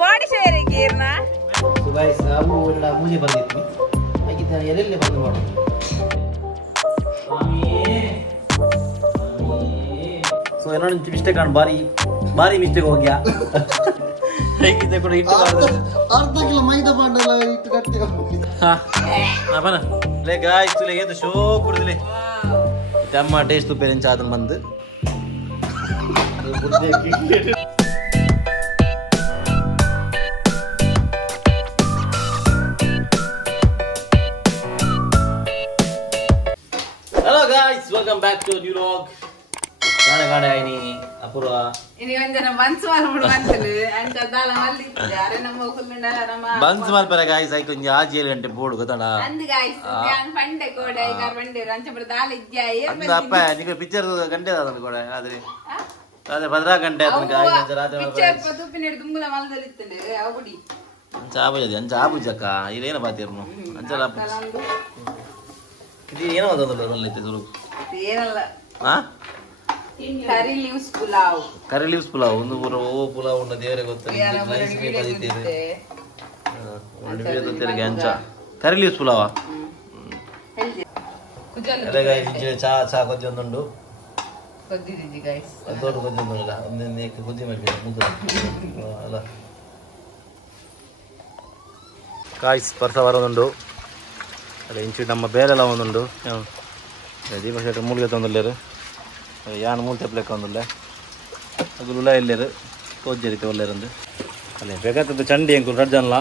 Body ಶೇರಿಗೀರ್ನ ಸುಗಾಯ್ಸ್ ಅವು ಎಲ್ಲ ಮೂಜೆ ಬಂದಿದ್ವಿ ಹಾಗಿದ್ದ ಎಲ್ಲೆಲ್ಲಿ ಬಂದು ಮಾಡೋದು ಸೊ ಏನೋ ಮಿಸ್ಟೇಕ್ ಕಾಣ್ ಬಾರಿ ಮಿಸ್ಟೇಕ್ ಹೋಗ್ಯಾ ಹೇಗಿದೆ ಕೂಡ ಇಟ್ಟು ಅರ್ಧ ಕಿಲೋ ಮೈದಾ ಬಾಂಡಲ್ಲ ಇಟ್ಟು ಕಟ್ಟಿ ಬನ ಲೇ ಗಾಯ್ಸ್ ತುಲೆ ಏದು ಶೋ ಕುಡಿದ್ಲೆ ಟಮ್ಮ ಟೇಸ್ಟ್ ಬೇರೆ ಚಾದನ್ ಬಂದು Hello guys, welcome back to a new vlog. Gaada ini apura. Ini anjana banswal muduvantalu anta dala malli yare namma kullunda nama banswal pera guys ai konja 7 gante board gothana and guys yan pande koda ikar pande ranchapur dala idyaye and appa niku picture gante adanu koda adre ade 15 gante adanu guys rate picture padupine dumgula maldalittunde avudi ancha jakka ileena paathirnu ancha ಇದು ಏನೋ ಅದಲ್ಲ ಅದಲ್ಲೈತೆ ಸುರು ಏನಲ್ಲ ಹಾ ಕರಿ leaves pulao ಒಂದು ಪುಲಾವ್ ಉಂಡ ದೇವರೇ ಗೊತ್ತು ನೈಸ್ ಬೇಕದಿದ್ದೀರಿ ಒಂದು ವಿಡಿಯೋ ಗೊತ್ತಿರಗೆ ಅಂಚ ಕರಿ ಲೀವ್ಸ್ ಪುಲಾವ ಅರೆ ಗೈಸ್ ಇಜ್ಜೆ ಚಾ ಕೊಜ್ಜೊಂದುಂಡು ಕೊದ್ದಿದ್ದಿ ಗೈಸ್ ದೊಡ್ಡ ಕೊಜ್ಜೊಂದುಂಡಲ್ಲ ಒಂದೊಂದು ಏಕ ಕೊಜ್ಜಿ ಮಾಡ್ಬೇಕು ಮುದ್ದು ಅಲ್ಲ ಗೈಸ್ ಪರ್ಸ ಬರೋದುಂಡು ಅದೇ ಇಂಚು ನಮ್ಮ ಬೇರೆಲ್ಲ ಒಂದುಂಡು ದೀಪ ಶೆಟ್ಟಿ ಮೂಲಿಗೆ ತಂದುಲ್ಲೇರು ಯಾನು ಮೂಲ ತೆಪ್ಪಲೆಕ್ಕ ಒಂದುಲ್ಲೆ ಅದು ಉಲ ಎಲ್ಲೇರು ತೋಜ್ಜರಿತೆ ಒಲ್ಲೇರಂದು ಅಲ್ಲೇ ಬೇಕಾಗ್ತದೆ ಚಂಡಿ ಅಂಕು ರಡ್ಜನ್ಲ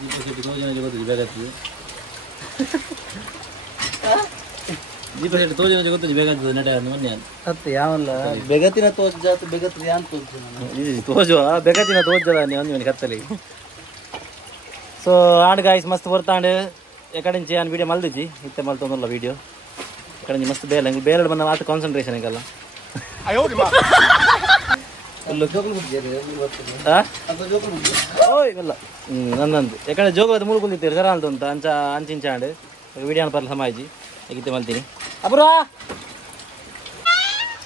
ದೀಪ ಶೆಟ್ಟಿ ತೋಜನ ಗೊತ್ತಿದ್ದು ಬೇಕಾಗ್ತದೆ ದೀಪ ಶೆಟ್ಟಿ ತೋಜನ ಗೊತ್ತಿದ್ದು ಬೇಕಾಗ್ತದೆ ನಟ ಮೊನ್ನೆ ಮತ್ತೆ ಯಾವಲ್ಲ ಬೆಗತಿನ ತೋಜಾತು ಬೆಗತ್ತಿನ ಯಾನ್ ತೋಜುವ ಬೆಗತಿನ ತೋಜಲ್ಲ ನೀವು ಒಂದು ಕತ್ತಲಿ ಸೊ ಆಡ್ ಗಾಯ್ಸ್ ಮಸ್ತ್ ಬರ್ತಾಂಡು ಎಕಡೆ ನಾನು ವೀಡಿಯೋ ಮಲ್ದಿಜ್ಜಿ ಇತ್ತೆ ಮಲ್ತೊಂದಲ್ಲ ವೀಡಿಯೋ ಎಕಡೆ ಮಸ್ತ್ ಬೇಲೆ ಹಂಗೆ ಬೇರೆ ಬಂದ ಮಾತು ಕಾನ್ಸಂಟ್ರೇಷನ್ ಈಗಲ್ಲ ಓಯ್ ಇಲ್ಲ ನಂದಂದು ಎಕಡೆ ಜೋಗದ ಮುಳು ಕುಂದಿತ್ತೀರಿ ಸರ ಅಂತ ಉಂಟು ಅಂಚಿಂಚಾಂಡು ವೀಡಿಯೋನ ಪರ್ಲ ಸಮಾಜಿ ಈಗಿತ್ತೆ ಮಲ್ತೀನಿ ಅಬ್ರಾ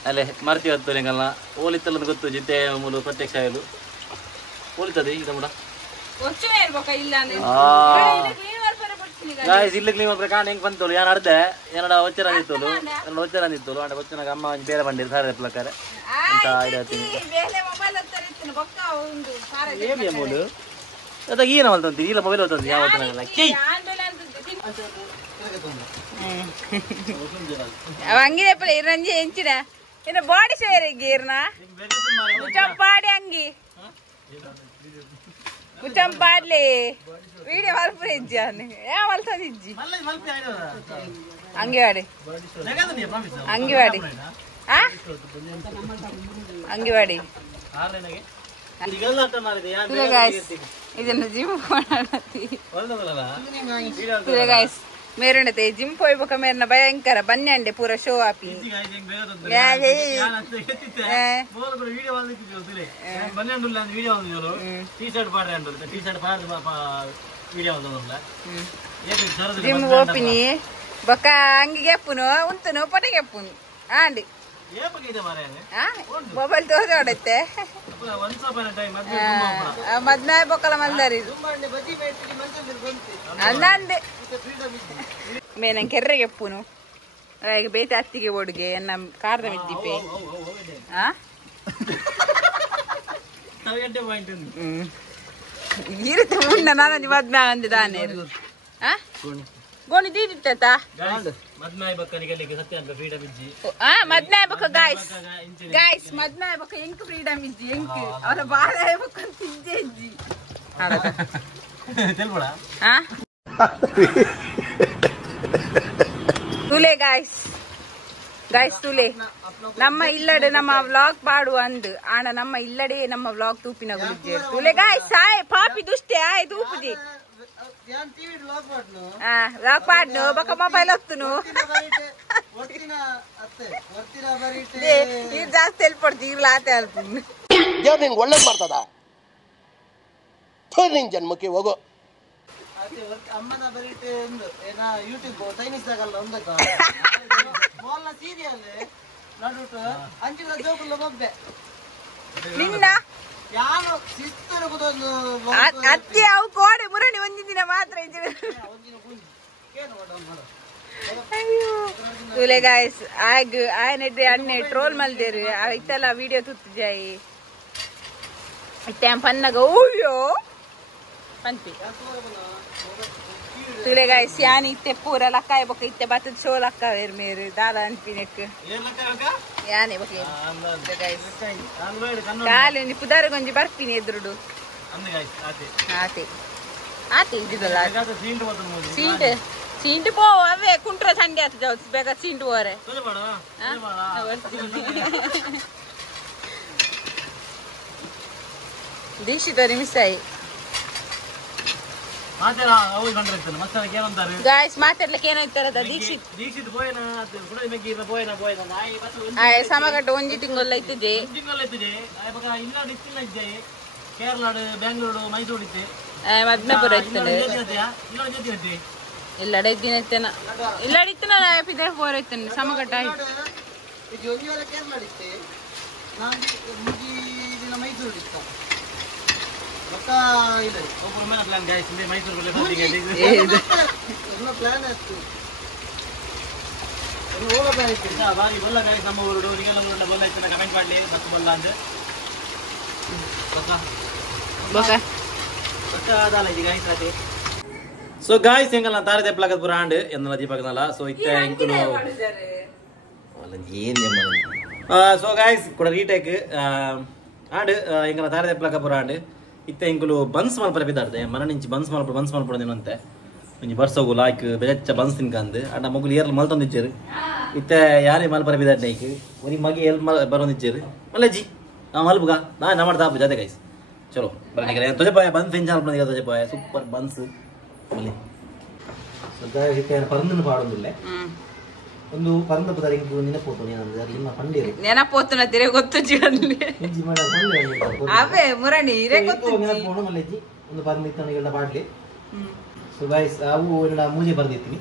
ಅಲ್ಲೇ ಮರ್ತಿ ಹೊತ್ತು ನಿಂಗಲ್ಲ ಓಲಿತ್ತಲ್ಲ ಗೊತ್ತು ಜಿದ್ದೆ ಮೂಲು ಪ್ರತ್ಯಕ್ಷ ಆಯಲು ಓಲಿತದೆ ಈಗ ಕೂಡ ಇಲ್ಲಿ ಕ್ಲೀನ್ ಮಾಡ್ಬೇಕು ಕಾಣ ಹೆಂಗ್ ಬಂತೋಳು ಯಾರು ಅರ್ಧೆ ಏನಡ ಒಚ್ಚರ ಅಂದಿತ್ತೋಳು ಅಂಡೆ ಒಚ್ಚನಾಗ ಅಮ್ಮ ಬೇರೆ ಬಂದಿರು ಸಾರ ಪ್ರಕಾರ ಅಂತ ಹೇಳ್ತೀನಿ ಮೂಲು ಅದಾಗ ಏನು ಹೊಲ್ತಂತೀರಿ ಇಲ್ಲ ಮೊಬೈಲ್ ಹೊಲ್ತಂತೀರಿ ಯಾವ ಹಂಗಿದೆ ರಂಜಿ ಹೆಂಚಿನ ಇನ್ನು ಬಾಡಿ ಸೇರಿಗೀರ್ನ ಚಂಪಾಡಿ ಅಂಗಿ ಕುಚಂಪಾಡ್ಲಿ ವೀಡಿಯೋ ಮಲ್ಪುರ ಇಜ್ಜಿ ಅವನು ಯಾವ ಮಲ್ತದ ಇಜ್ಜಿ ಅಂಗಿವಾಡಿ ಅಂಗಿವಾಡಿ ಇದನ್ನು ಜಿಮ್ ಗಾಯ್ಸ್ ಮೇರುಂಡತೆ ಜಿಮ್ ಹೋಯ್ಬೇಕ ಮೇರ್ನ ಭಯಂಕರ ಬನ್ನಿ ಪೂರ ಶೋ ಆಪಿ ಜಿಮ್ ಓಪಿನಿ ಬೊಕ್ಕ ಅಂಗಿಗೆ ಎಪ್ಪುನು ಉಂತುನು ಪೊಟೆಗೆ ಎಪ್ಪುನು ಆಂಡಿ ಮೊಬೈಲ್ ತೋರಿಸೋಡತ್ತೆ ಮದ್ನಾಯ ಬೊಕ್ಕಲ ಮಲ್ದಾರಿ ಅಂದಂದೆ ಮೇನಂಗೆ ಕೆರ್ರೆಗೆ ಎಪ್ಪುನು ಈಗ ಬೇತೆ ಅತ್ತಿಗೆ ಓಡುಗೆ ಎನ್ನ ಕಾರದ ಮಿದ್ದಿಪೆ ಇರುತ್ತೆ ಮುಂಡ ನಾನು ಮದ್ಮೆ ಅಂದಿದ್ದಾನೆ ಗೋಣಿ ದೀದಿತ್ತ ಮದ್ನಾಯ ಬಕ್ಕ ಗಾಯ್ಸ್ ಮದ್ನಾಯ ಬಕ್ಕ ಎಂಕ್ ಫ್ರೀಡಮ್ ಇಜ್ಜಿ ಎಂಕ್ ಅವರ ಬಾಳ ಬಕ್ಕ ಅಂತ ಇಜ್ಜೆ ಇಜ್ಜಿ ತುಲೆ ಗಾಯ್ಸ್ ತುಲೆ ನಮ್ಮ ಇಲ್ಲಡೆ ನಮ್ಮ ವ್ಲಾಗ್ ಪಾಡು ಅಂದು ಆಣ ನಮ್ಮ ಇಲ್ಲಡೆ ನಮ್ಮ ವ್ಲಾಗ್ ತೂಪಿನ ಗುಜ್ಜೆ ತುಲೆ ಗಾಯ್ಸ್ ಆಯ್ ಪಾಪಿ ದುಷ್ಟೆ ಆಯ್ ತೂಪುಜಿ ವ್ಲಾಗ್ ಪಾಡ್ನು ಬಕ್ಕ ಮೊಬೈಲ್ ಹೊತ್ತುನು ಇದು ಜಾಸ್ತಿ ಹೇಳ್ಪಡ್ತಿ ಇರ್ಲ ಆತ ಹೇಳ್ತೀನಿ ದೇವ್ರು ನಿಂಗೆ ಒಳ್ಳೇದು ಮಾಡ್ತದ ನಿನ್ ಜನ್ಮಕ್ಕೆ ಹೋಗೋ ಅಮ್ಮನ ಬರೀಟೆ ಒಂದು ಏನ ಯೂಟ್ಯೂಬ್ ಚೈನೀಸ್ ಆಗಲ್ಲ ಒಂದಕ್ಕ ಸೀರಿಯಲ್ ನಡುಟು ಅಂಚಿನ ಜೋಗುಲ್ಲ ಬೊಬ್ಬೆ ನಿನ್ನ ಯಾನು ಸಿಸ್ತರು ಕೂತೊಂದು ಅತ್ತಿ ಅವು ಕೋಡೆ ಮುರಣಿ ಒಂದಿ ದಿನ ಮಾತ್ರ ಇದ್ದೀವಿ ತುಲೆ ಗಾಯ್ಸ್ ಆಗ ಆಯ್ನೆಡ್ರಿ ಅಣ್ಣೆ ಟ್ರೋಲ್ ಮಲ್ದೇರು ಇತ್ತಲ್ಲ ವಿಡಿಯೋ ತುತ್ತಿಜಾಯಿ ಇತ್ತೆ ಪನ್ನಗ ಓಯ್ಯೋ ಪಂಪಿ ತುಲೆ ಗಾಯ್ಸ್ ಯಾನಿ ಇತ್ತೆ ಪೂರ ಲಕ್ಕಾಯ ಬೊಕ್ಕ ಇತ್ತೆ ಬತ್ತದ ಶೋ ಲಕ್ಕಾವೇರು ಮೇರು ದಾದ ಅನ್ಪಿನೆಕ್ ಯಾನೆ ಬೊಕ್ಕ ಗಾಯ್ಸ್ ಕಾಲು ಪುದಾರ ಗೊಂಜಿ ಬರ್ತೀನಿ ಎದುರುಡು ಆತೆ ಆತೆ ಇದ್ದಿದ್ದಲ್ಲ ಸೀಂಟು ಪೋ ಅವೇ ಕುಂಟ್ರ ಸಂಡೆ ಆತ ಜಾವ್ ಬೇಗ ಸೀಂಟು ಹೋರೆ ದೀಕ್ಷಿತ ನಿಮಿಷಾಯಿ ಗಾಯ್ಸ್ ಮಾತಾಡ್ಲಿಕ್ಕೆ ಏನಾಯ್ತಾರದ ದೀಕ್ಷಿತ್ ಸಮಗಟ್ಟ ಒಂಜಿ ತಿಂಗೊಲ್ಲ ಇತ್ತಿದೆ ಕೇರಳ ಬೆಂಗಳೂರು ಮೈಸೂರು ಮದ್ನಾಪುರ ಇತ್ತನೆ ಇಲ್ಲಡೆ ಇದ್ದಿನ ಇತ್ತೇನ ಇಲ್ಲಡೆ ಇತ್ತನ ಪಿದೆ ಹೋರ ಇತ್ತನೆ ಸಮಗಟ್ಟ ಆಯ್ತು ಇದು ಒಂದು ವಾರ ಕೇರ್ ಮಾಡಿತ್ತೆ ನಾನು ಮುಗಿ ದಿನ ಮೈಸೂರು ಇತ್ತ ಮತ್ತ ಇಲ್ಲ ಒಬ್ಬರು ಮೇಲೆ ಪ್ಲಾನ್ ಗಾಯ್ಸ್ ಇಂದೆ ಮೈಸೂರು ಬಲ್ಲಿ ಎಲ್ಲ ಪ್ಲಾನ್ ಆಯ್ತು ಇದು ಹೋಗಬೇಕು ಬಾರಿ ಬಲ್ಲ ಗಾಯ್ಸ್ ನಮ್ಮ ಊರು ನಿಗೆಲ್ಲ ಊರಲ್ಲ ಬಲ್ಲ ಇತ್ತನ ಕಮೆಂಟ್ ಮಾಡ್ಲಿ ಬತ್ತು ಬಲ್ಲ ಅಂತ ಸೊ ಗಾಯ್ಸ್ ಎಂಗಲ್ಲ ತಾರೆ ತೆಪ್ಪಲಾಗದ ಪುರ ಆಂಡ್ ಎಂದಲ್ಲ ದೀಪಕನಲ್ಲ ಸೊ ಇತ್ತೆ ಇಂಕುಲು ಸೊ ಗಾಯ್ಸ್ ಕೂಡ ರೀಟೇಕ್ ಆಂಡ್ ಎಂಗಲ್ಲ ತಾರೆ ತೆಪ್ಪಲಾಗ ಪುರ ಆಂಡ್ ಇತ್ತೆ ಇಂಕುಲು ಬನ್ಸ್ ಮಲ್ಪರ ಬಿದ್ದಾಡ್ದೆ ಮರ ನಿಂಚಿ ಬನ್ಸ್ ಮಲ್ಪಡ ದಿನಂತೆ ಒಂಜಿ ಬರ್ಸೋಗು ಲಾಯ್ಕ್ ಬೆಚ್ಚ ಬನ್ಸ್ ತಿನ್ಕಂದು ಅಣ್ಣ ಮಗುಲು ಏರ್ಲು ಮಲ್ತೊಂದಿಚ್ಚೇರು ಇತ್ತೆ ಯಾರೇ ಮಲ್ಪರ ಬಿದ್ದಾಡ್ನೆ ಈಕ್ ಒಂಜಿ ಮಗಿ ಎಲ್ ಬರೋಂದಿಚ್ಚೇರು ಮಲ್ಲೆಜ್ಜಿ ನಾ ಮಲ್ಪುಗ ನಾ ನಮ್ಮಡ ತಾಪು ಜೊತೆ ಗಾಯ್ಸ್ ಚಲೋ ಬರನಿಗೆ ತುಜೆ ಪಾಯ ಬನ್ಸ್ ತಿಂಚಾಲ್ ಬಂದಿಗೆ ತುಜೆ ಪಾಯ ಸೂಪರ್ ಬನ್ಸ್ ಮಲ್ಲಿ ಪರಂದನ್ನು ಪಾಡೊಂದಿಲ್ಲ ಒಂದು ಪರಂದ ಪದಾರಿಗೆ ನೆನಪೋತು ನಿಮ್ಮ ಪಂಡಿರು ನೆನಪೋತುನ ತಿರೆ ಗೊತ್ತು ಜೀವನದಲ್ಲಿ ಅವೇ ಮುರಣಿ ಇರೆ ಗೊತ್ತು ನೆನಪೋಣ ಮಲ್ಲೆಜ್ಜಿ ಒಂದು ಪರಂದ ಇತ್ತನಿಗೆಲ್ಲ ಪಾಡ್ಲಿ ಸೊ ಗೈಸ್ ಅವು ಎಲ್ಲ ಮೂಜೆ ಬರ್ದಿತ್ತೀನಿ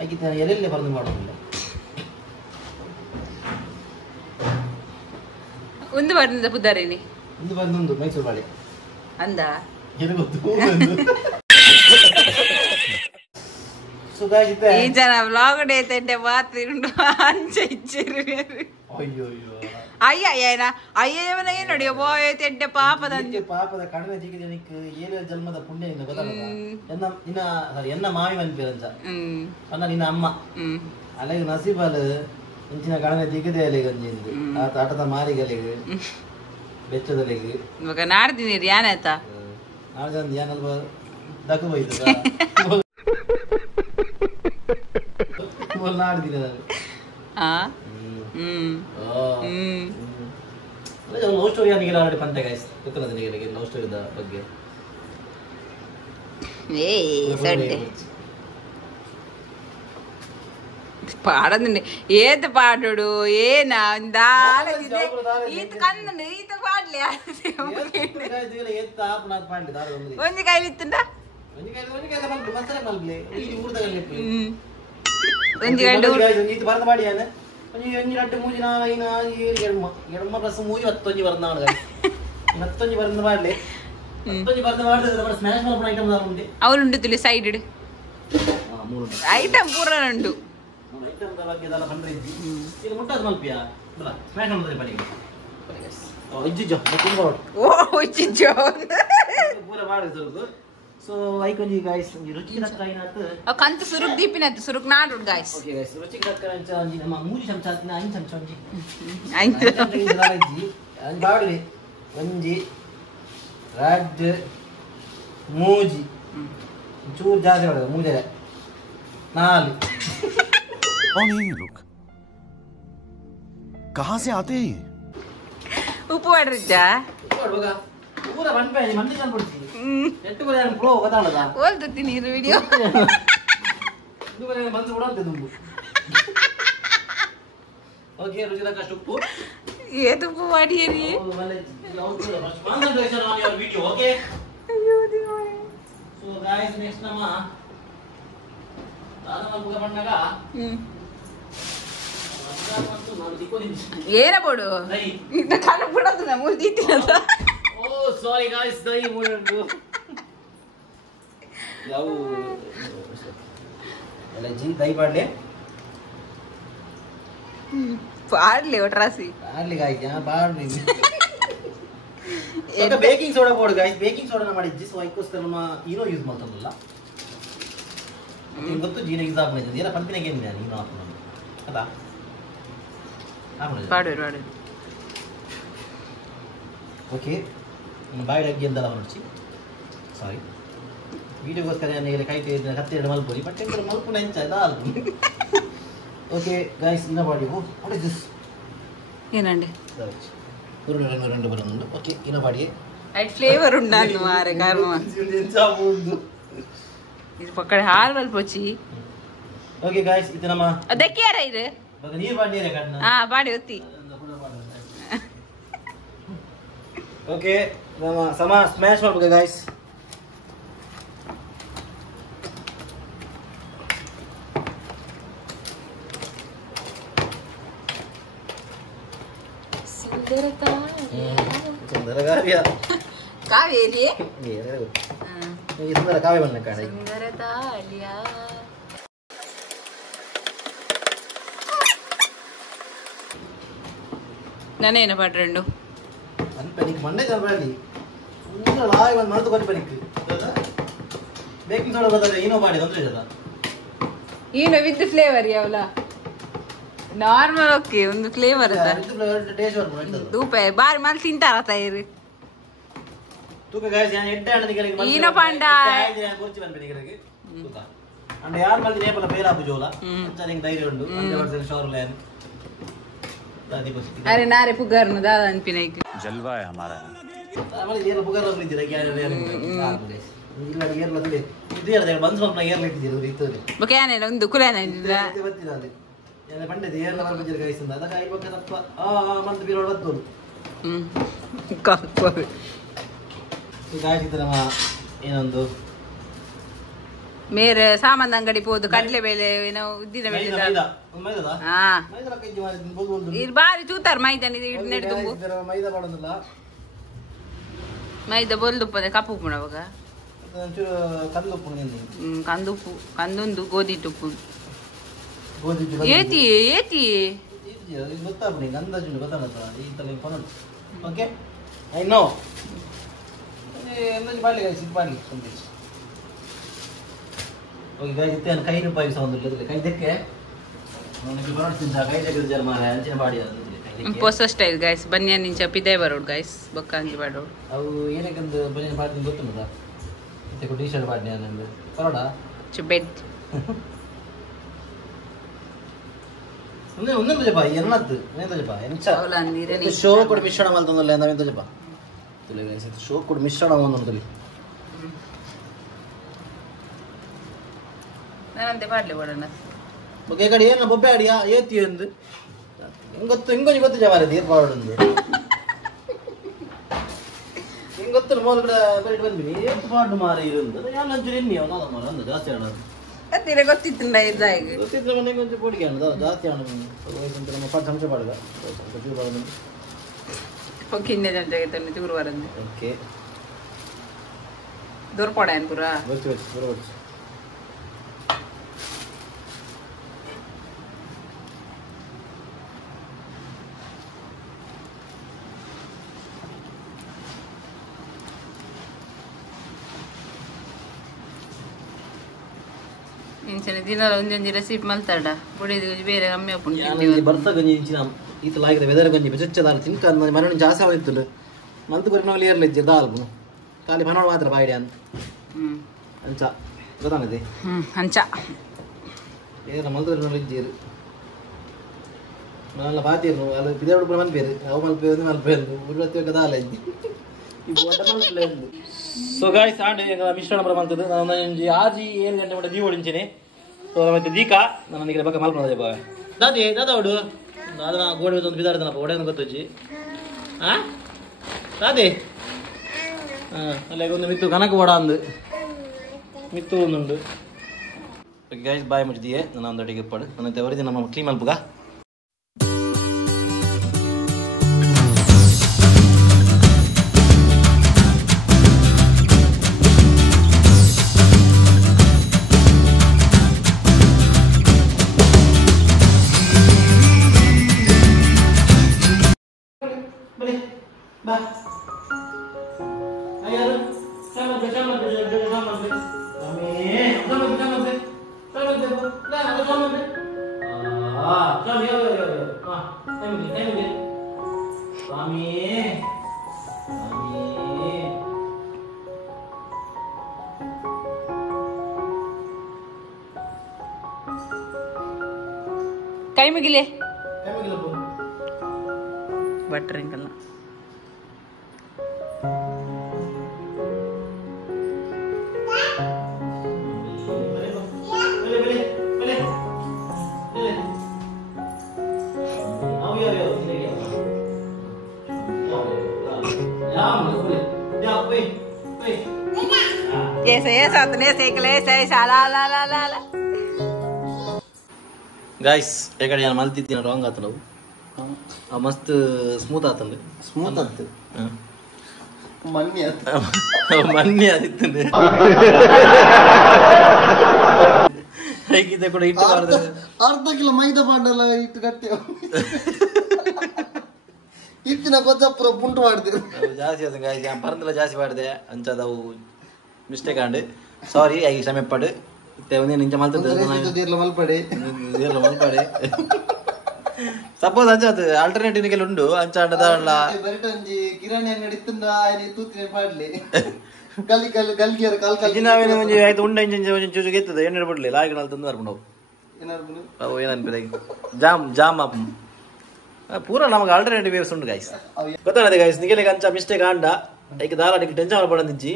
ಆಗಿತ್ತು ನಾನು ಎಲ್ಲೆಲ್ಲೇ ಪರಂದ ಮಾಡೋದಿಲ್ಲ ಒಂದು ಬರ್ದಿಂದ ಪುದ್ದಾರೇನಿ ಒಂದು ಬಂದೊಂದು ಮೈಸೂರು ಬಾಳೆ ಅಂದ ಈ ಜನ ವ್ಲಾಗ್ ಡೇ ತಂಡೆ ಮಾತಿರುಂಡು ಅಂಚ ಇಚ್ಚಿರು ಅಯ್ಯ ಅಯ್ಯನ ಅಯ್ಯನ ಏನ್ ನೋಡಿಯ ಬೋಯ್ ತೆಡ್ಡೆ ಪಾಪದ ಕಡಿಮೆ ಜಿಗಿದನಿಕ್ ಏಳು ಜನ್ಮದ ಪುಣ್ಯ ಇನ್ನು ಗೊತ್ತಾಗಲ್ಲ ಎನ್ನ ಮಾವಿ ಬಂದಿರಂತ ಅನ್ನ ನಿನ್ನ ಅಮ್ಮ ಅಲ್ಲಿಗೆ ನಸೀಬಲ್ ಇಂಚಿನ ಕಡಿಮೆ ಜಿಗದೆ ಅಲ್ಲಿಗೆ ಒಂಜಿಂದು ಆತ ಆಟದ ಮಾರಿಗಲಿಗೆ ಬೆಚ್ಚದಲ್ಲಿಗೆ ಇವಾಗ ನಾಡ್ತೀನಿ ಯಾನಾಯ್ತ ನಾಳೆ ಜನ ಯಾನಲ್ವ ದಕ್ಕು ಹೋಯ್ತು ನಾಡ್ದಿನ ನಾನು ಲವ್ ಸ್ಟೋರಿ ನನಗೆ ಆಲ್ರೆಡಿ ಪಂತೆ ಗೈಸ್ ಗೊತ್ತಿಲ್ಲ ನನಗೆ ಲವ್ ಸ್ಟೋರಿ ಬಗ್ಗೆ పాడదండి ఏది పాడు ఏనా ఈత కందండి ఈత పాడలే ಒಂಜಿ ಕಾಯಿ ಇತ್ತುಂಡ ಒಂಜಿ ಗಂಟೆ ಈತ ಬರದ ಮಾಡಿಯಾನೆ ಒಂಜಿ ರಟ್ಟು ಮೂಜಿ ನಾಯಿನ ಎಡಮ ಪ್ಲಸ್ ಮೂಜಿ ಮತ್ತೊಂಜಿ ಬರನಾಳು ಮತ್ತೊಂಜಿ ಬರದ ಮಾಡ್ಲಿ ಮತ್ತೊಂಜಿ ಬರದ ಮಾಡಿದ್ರೆ ಸ್ಮ್ಯಾಶ್ ಮಾಡ್ಬಿಡ ಐಟಮ್ ಉಂಟು ಅವಳುಂಡು ತುಳಿ ಸೈಡ್ ಐಟಮ್ ಪೂರ ಉಂಟು ಕಂತು ಸುರುಕ್ ದೀಪಿನ ಸುರುಕ್ ನಾಡು ಗಾಯ್ಸ್ ಒಂಜಿ ರಾಡ್ ಮೂಜಿ ಚೂರು ಜಾಸ್ತಿ ಮಾಡೋದು ಮೂಜೆ नाली कौन है ये लोग कहाँ से आते हैं ಉಪ್ಪು ಮಾಡ್ರಿಜ್ಜಾ पूरा बन पे मंदी चल पड़ती नेट को यार फ्लो बता लगा बोल देती नहीं वीडियो ಇದು ಬರ ಬಂದು ಉಡಂತೆ ತುಂಬು ಓಕೆ ರುಚಿರ ಕಷ್ಟ ಉಪ್ಪು ಏದು ಉಪ್ಪು ಮಾಡಿಯರಿ concentration on your video okay ಅಯ್ಯೋ ದೇವಾ ಸೊ ಗೈಸ್ ನೆಕ್ಸ್ಟ್ ನಮ್ಮ ನಾನು ಮುಗ ಬಂದಾಗ ಮತ್ತು ಏನ ಬೋಡು ಇನ್ನ ಕಣ್ಣು ಬಿಡೋದು ನಾ ಮುರಿದಿಟ್ಟಿನಲ್ಲ ಓ ಸಾರಿ ಗಾಯ್ಸ್ ದೈ ಮೂರು ಯಾವ ಎಲ್ಲ ಜಿ ದೈ ಪಾಡ್ಲೆ ಪಾಡ್ಲಿ ಒಟ್ರಾಸಿ ಪಾಡ್ಲಿ ಗಾಯ್ಸ್ ಯಾ ಪಾಡ್ಲಿ ಈಗ baking soda board guys baking ಸೋಡಾನ ಮಾಡಿದ್ದಿ ಸೊ ಅದಕ್ಕೋಸ್ಕರ ನಮ್ಮ ಹೀರೋ ಯೂಸ್ ಮಾಡ್ತಾನಲ್ಲ ನಿಮಗೆ ಗೊತ್ತು ಜೀನ ಯೂಸ್ ಆಗ್ಬಿಟ್ಟಿದೆ ಎಲ್ಲ ಕಂಪನಿಗೆ ಏನಿದೆ ನೀನು ಹಾಕೊಂಡು ಅದಾ ಪಾಡು ಓಕೆ ಬಾಯ್ ಅಗ್ಗಿ ಅಂದಲ್ಲ ಹೊರಡ್ಸಿ ಸಾರಿ ವಿಡಿಯೋಗೋಸ್ಕರ ನಾನು ಕೈ ಹತ್ತಿರ ಮಲ್ಪೋರಿ ಬಟ್ ಎಂತ ಮಲ್ಪುನ ಹೆಂಚ ಅದ ಅಲ್ಪು ಓಕೆ ಗಾಯ್ಸ್ ಇನ್ನ ಬಾಡಿ ವಾಟ್ ಇಸ್ ದಿಸ್ ಏನಂಡೆ రెండు బరుండు ఓకే ఇన బాడి ఐట్ ఫ్లేవర్ ఉండాలి మారే కారణం ఇది పక్కడే హాల్ వల్పొచ్చి ఓకే గైస్ ఇది ನಮ್ಮ ಅದಕ್ಕೆಯಾರ ಇದು ಬಗ ನೀರು ಬಾಡಿಯರೆ ಕಣ್ಣ ಬಾಡಿ ಒತ್ತಿ ಓಕೆ ನಮ್ಮ ಸಮ ಸ್ಮ್ಯಾಶ್ ಮಾಡ್ಬೇಕು ಗೈಸ್ ಸುಂದರ ಕಾವ್ಯ ಕಾವೇರಿ ಈ ಸುಂದರ ಕಾವ್ಯ ಬಣ್ಣ ಕಾಣ ಸುಂದರ ತಾಳಿಯ ನಾನೇನು ಪಾಡ್ರಂಡು ಅನ್ಪನಿಕ್ ಮಂಡೆ ಕರ್ಬಾಡಿ ಸುಂದರ ಲಾಯ್ ಒಂದು ಮನತು ಕೊಟ್ಟು ಬೇಕಿಂಗ್ ಸೋಡಾ ಬದಲು ಏನೋ ಬಾಡಿ ತೊಂದರೆ ಇಲ್ಲ ಏನು ವಿತ್ ಫ್ಲೇವರ್ ಯಾವಲ್ಲ ನಾರ್ಮಲ್ ಓಕೆ ಒಂದು ಫ್ಲೇವರ್ ಅದ ದೂಪ ಬಾರಿ ಮಲ್ ತಿಂತಾರ ತಯಾರಿ ತೂಕ ಗಾಯ್ಸ್ ನಾನು ಎಡ್ಡೆ ಅಣ್ಣ ನಿಗಳಿಗೆ ಈನ ಪಾಂಡ ನಾನು ಕುರ್ಚಿ ಬಂದೆ ನಿಗಳಿಗೆ ತೂಕ ಅಂಡ ಯಾರು ಮಲ್ದಿ ನೇಪಲ ಬೇರಾಪು ಜೋಲ ಅಂತ ನಿಂಗೆ ಧೈರ್ಯ ಉಂಟು ಅಂತೆ ವರ್ಷ ಶೋರ್ ಲ್ಯಾನ್ ದಾದಿ ಬಸ್ತಿ ಅರೆ ನಾರೆ ಪುಗರ್ನು ದಾದ ಅನ್ಪಿನೈಕ್ ಜಲ್ವಾ है हमारा ಆಮೇಲೆ ಏರ ಪುಗರ್ ಹೋಗ್ಲಿದ್ದೀರಾ ಕ್ಯಾರೆ ಇಲ್ಲ ಏರ್ಲ ತುಳಿ ಇದು ಏರ್ದ ಬಂದು ಸ್ವಲ್ಪ ಏರ್ಲ ಇಟ್ಟಿದ್ದೀರಾ ಇತ್ತೋರಿ ಬಕೇನೆ ಒಂದು ಕುಲೇನ ಇಲ್ಲ ಗೊತ್ತಿಲ್ಲ ಅಲ್ಲಿ ಎಲ್ಲ ಪಂಡಿತ ಏರ್ಲ ಬರ್ಬಿದ್ದೀರ ಗಾಯ್ಸ್ ಅಂತ ಅದಕ್ಕೆ ಐಬಕ್ಕ ತಪ್ಪ ಮಂತ್ ಬೀರೋಡ್ ಬತ್ತೋಳು ಕಪ್ಪ ಗಾಯ್ಸ್ ಇತ್ತು ನಮ್ಮ ಏನೊಂದು ಮೇರೆ ಸಾಮಾನ್ ಅಂಗಡಿ ಹೋದು ಕಡ್ಲೆ ಬೇಳೆ ಏನೋ ಉದ್ದಿನ ಬೇಳೆ ಹಾ ಇದು ಬಾರಿ ತೂತಾರ ಮೈದಾನ ನೆಟ್ಟು ತುಂಬು ಮೈದಾ ಮಾಡೋದಿಲ್ಲ ಮೈದಾ ಬೋಲ್ದುಪ್ಪದೆ ಕಪ್ಪು ಉಪ್ಪು ಅವಾಗ ಒಂಚೂರು ಕಂದುಪ್ಪು ಕಂದುಪ್ಪು ಕಂದೊಂದು ಗೋಧಿ ಉಪ್ಪು ಗೋಧಿ ಏತಿ ಏತಿ ಗೊತ್ತಾಗ್ಬಿಡಿ ಅಂದಾಜು ಗೊತ್ತಾಗತ್ತ ಈ ತರ ಫೋನ್ ಓಕೆ ಐ ನೋ ಅಂದಾಜು ಮಾಡಲಿ ಗಾಯ್ಸ್ ಇದು ಮಾಡಲಿ ಸಂದೇಶ್ ಓಕೆ ಗಾಯ್ಸ್ ಇತ್ತೇನು ಕೈ ರೂಪಾಯಿ ಸಹ ಒಂದು ಕೈ ದಕ್ಕೆ ನನಗೆ ಬರೋಡ್ತೀನಿ ಕೈ ತೆಗೆದು ಜರ ಮಾರ ಅಂಚಿನ ಬಾಡಿ ಹೊಸ ಸ್ಟೈಲ್ ಗೈಸ್ ಬನ್ಯಾನ್ ನಿಂಚ ಪಿದೆ ಬರೋಡು ಗೈಸ್ ಬೊಕ್ಕ ಅಂಜಿ ಬಾಡೋಡು ಅವು ಏನಕ್ಕಂದು ಬನ್ಯಾನ್ ಬಾಡ್ತೀನಿ ಗೊತ್ತುಂಟಾ ಮತ್ತೆ ಟಿ ಶರ್ಟ್ ಬಾಡ್ನಿ ಅನ್ನಂದು ಬರೋಡ ಬೆಡ್ ಒಂದೊಂದು ಜಪ ಎನ್ನತ್ತು ಎಂತ ಜಪ ಎಂಚ ಶೋ ಕೂಡ ಮಿಶ್ರಣ ಮಲ್ತೊಂದಲ್ಲ ನಾವೆಂತ ಜಪ ತುಲೆ ಗೈಸ್ ಶೋ ಕೂಡ ಮಿಶ್ರಣ ಒಂದೊಂದು ತುಲಿ ನಾನಂತೆ ಮಾಡ್ಲಿ ಬಿಡೋಣ ಓಕೆ ಕಡೆ ಏನು ಬೊಬ್ಬೆ ಆಡಿಯಾ ಏತಿ ಎಂದು ಹಿಂಗೊತ್ತು ಹಿಂಗೊಂದು ಗೊತ್ತು ಜವಾರದು ಏರ್ ಮಾಡೋದು ಹಿಂಗೊತ್ತು ಮೋಲ್ ಕಡೆ ಬರೀಟ್ ಬಂದ್ವಿ ಏತ್ ಪಾಡು ಮಾರಿ ಇருந்து ಯಾರು ಅಂಚೂರು ಎಣ್ಣಿ ಅವನ ಮಾರ ಅಂದ ಜಾಸ್ತಿ ಹಣ ಅತ್ತಿರ ಗೊತ್ತಿತ್ತುಂಡ ಇದ್ದಾಗ ಗೊತ್ತಿದ್ರೆ ಮನೆಗೆ ಕೊಂಚ ಪೋಡಿಗೆ ಹಣ್ಣು ಜಾಸ್ತಿ ಹಣ ವಯಸ್ಸಂತ ನಮ್ಮ ಪಟ್ಟು ಚಮಚ ಪಾಡುಗ ಚೂರು ಬಾಳದು ಕಿನ್ನೆ ಚಮಚಗೆ ತಂದು ಚೂರು ಬರಂದು ಓಕೆ ದೂರ್ಪಡ ಏನು ಪೂರ ಬರ್ಚು ಬರ್ಚು ಪೂರ ಬರ್ಚು ಇಂಚಿನ ದಿನ ಒಂದೊಂದು ರೆಸಿಪಿ ಮಲ್ತಾಡ ಬುಡಿದು ಬೇರೆ ಕಮ್ಮಿ ಬರ್ತ ಗಂಜಿ ಇಂಚಿನ ಈತಲ ಆಗಿದ ವೆದರ್ ಗಂಜಿ ಬೆಚ್ಚದಾಲ ತಿನ್ಕ ಮರಣ ಜಾಸ್ತಿ ಆಗಿತ್ತು ಮಂತ್ ಬರಿ ನಾವು ಏರ್ಲ ಇದ್ದೆ ದಾಲ್ಬು ಖಾಲಿ ಮನೋಳ ಮಾತ್ರ ಬಾಯ್ಡೆ ಅಂತ ಅಂಚ ಗೊತ್ತಾಗಿದೆ ಅಂಚ ಏನ ಮಂತ್ ಬರಿ ನಾವು ಇದ್ದೀರು ನಾನೆಲ್ಲ ಬಾತಿರು ಅದು ಬಿದೇವಡು ಪುರ ಮಲ್ಪೇರು ಅವು ಮಲ್ಪೇರು ಮಲ್ಪೇರು ಉರುವತ್ತಿ ಕದಾಲ ಇದ್ದಿ ಸೊ ಗಾಯ್ಸ್ ಆಂಡ್ ಮಿಶ್ರಣ ಬರ ಮಲ್ತದ್ದು ನಾನು ಆಜಿ 7 ಗಂಟೆ ಮಟ್ಟ ಜೀವ ಓಡಿಂಚೇನೆ ಸೊ ಮತ್ತೆ ದೀಕ ನಾನು ನಿಮಗೆ ಬಗ್ಗೆ ಮಲ್ಪದ ಬಾವೆ ದಾದಿ ದಾದಾವಡು ಅದನ್ನ ಗೋಡೆ ಒಂದು ಬಿದಾಡ್ದನಪ್ಪ ಒಡೆಯನ್ನು ಗೊತ್ತಜ್ಜಿ ಹಾಂ ದಾದಿ ಹಾಂ ಅಲ್ಲ ಒಂದು ಮಿತ್ತು ಕನಕ ಓಡ ಅಂದು ಮಿತ್ತು ಒಂದುಂಡು ಗಾಯ್ಸ್ ಬಾಯ್ ಮುಚ್ಚಿದೆಯೇ ನಾನು ಒಂದು ಅಡಿಗೆ ಪಡು ನನ್ನ ತೆವರಿದೆ ನಮ್ಮ ಕ್ಲೀನ್ ಮಲ್ಪುಗ ಬಾ ಅಯ್ಯಾರು ಚಮಚ ಚಮಚ ಚಮಚ ಅಮ್ಮೇ ಚಮಚ ಚಮಚ ಚಮಚ ನಾ ಚಮಚ ಆ ಚಮಚ ಯೋ ಯೋ ಯೋ ಆ ಟೈಮ್ ಸ್ವಾಮಿ ಸ್ವಾಮಿ ಕೈ ಮುಗಿಲೆ ಕೈ ಮುಗಿಲ ಬಟ್ರಿಂಗಲ್ಲ ಗಾಯ್ಸ್ ಯಾಕಡೆ ನಾನು ಮಲ್ತಿದ್ದೀನಿ ರಾಂಗ್ ಆತ ನಾವು ಮಸ್ತ್ ಸ್ಮೂತ್ ಆತಲ್ಲ ಸ್ಮೂತ್ ಆಯ್ತು ಮಣ್ಣಿ ಆದಿತ್ತು ಹೇಗಿದೆ ಕೂಡ ಇಟ್ಟು ಅರ್ಧ ಕಿಲೋ ಮೈದಾ ಪಾಂಡಲ್ಲ ಇಟ್ಟು ಗಟ್ಟಿ ಇತ್ತಿನ ಕೊಜ್ಜಪ್ಪುರ ಪುಂಟು ಮಾಡಿದ್ರು ಜಾಸ್ತಿ ಅದು ಗಾಯ್ಸ್ ಪರಂದಲ್ಲ ಜಾಸ್ತಿ ಮಾಡಿದೆ ಅಂಚದವು ಮಿಸ್ಟೇಕ್ ಆಂಡು ಸಾರಿ ಆಗಿ ಕ್ಷಮೆ ಪಡು ನಿಂಚ ಮಲ್ಪಡೆ ಸಪೋಸ್ ಅಂಚದು ಆಲ್ಟರ್ನೇಟಿವ್ ಉಂಡು ಅಂಚಾಂಡದ ಕಿರಾಣಿ ಅಂಗಡಿ ಆಯ್ತು ಉಂಡ ಚೂಚು ಗೆತ್ತದ ಎಣ್ಣೆ ಬಿಡ್ಲಿಲ್ಲ ಆಗ ತಂದು ಬರ್ಕೊಂಡು ಅವು ಏನನ್ಪಿದೆ ಜಾಮ್ ಜಾಮ್ ಅಪ್ ಪೂರ ನಮಗೆ ಆಲ್ಟರ್ನೇಟಿವ್ ವೇವ್ಸ್ ಉಂಟು ಗಾಯ್ಸ್ ಗೊತ್ತಾನದೆ ಗಾಯ್ಸ್ ನಿಗಲಿಗೆ ಅಂಚ ಮಿಸ್ಟೇಕ್ ಆಂಡ ಈಗ ದಾರಾಡಿಗೆ ಟೆನ್ಷನ್ ಮಾಡ್ಬಿಡಂದಿಜ್ಜಿ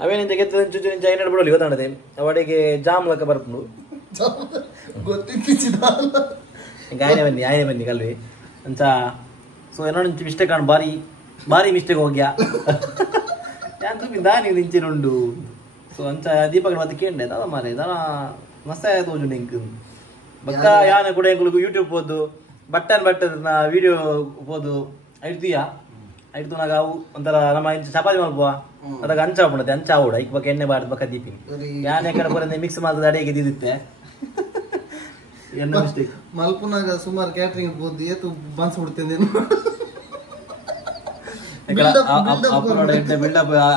ಅವೇನಿಂದ ಗೆತ್ತದ ಚೂಚು ನಿಂಚ ಎಣ್ಣೆ ಬಿಡಲಿ ಗೊತ್ತಾನದೆ ಅವಡಿಗೆ ಜಾಮ್ ಲಕ್ಕ ಬರ್ಕೊಂಡು ಆಯನೆ ಬನ್ನಿ ಕಲ್ವಿ ಅಂಚ ಸೊ ಏನೋ ನಿಂಚು ಮಿಸ್ಟೇಕ್ ಆಂಡ್ ಭಾರಿ ಭಾರಿ ಮಿಸ್ಟೇಕ್ ಹೋಗ್ಯಾ ಯಾನ್ ತುಪ್ಪಿ ದಾನಿ ನಿಂಚಿನುಂಡು ಸೊ ಅಂಚ ದೀಪಗಳು ಮತ್ತೆ ಕೇಂಡೆ ದಾದ ಮಾರೆ ದಾನ ಮಸ್ತ ತೋಜು ನಿಂಕ್ ಬಕ್ಕ ಯಾನ ಕೂಡ ಯೂಟ್ಯೂಬ್ ಹೋದು ಬಟ್ಟನ್ ಬಟ್ಟದ ವಿಡಿಯೋ ಹೋದು ಐಡ್ತೀಯಾ ಐಡ್ತು ನಾಗ ಅವು ಒಂಥರ ನಮ್ಮ ಚಪಾತಿ ಮಲ್ಪುವ ಅದಾಗ ಅಂಚ ಆಗ್ಬಿಡತ್ತೆ ಅಂಚ ಆವಡ ಈಗ ಬಕ್ಕ ಎಣ್ಣೆ ಬಾರ್ದು ಬಕ್ಕ ದೀಪಿನಿ ಯಾನ್ ಯಾಕಡೆ ಬರೋದೇ ಮಿಕ್ಸ್ ಮಾಡಿದ ಅಡಿಗೆ ದಿದಿತ್ತೆ ಎಣ್ಣೆ ಮಿಸ್ಟೇಕ್ ಮಲ್ಪುನಾಗ ಸುಮಾರು ಕ್ಯಾಟ್ರಿಂಗ್ ಬೋದು ಏತು ಬನ್ಸ್ ಬಿಡ್ತೇನೆ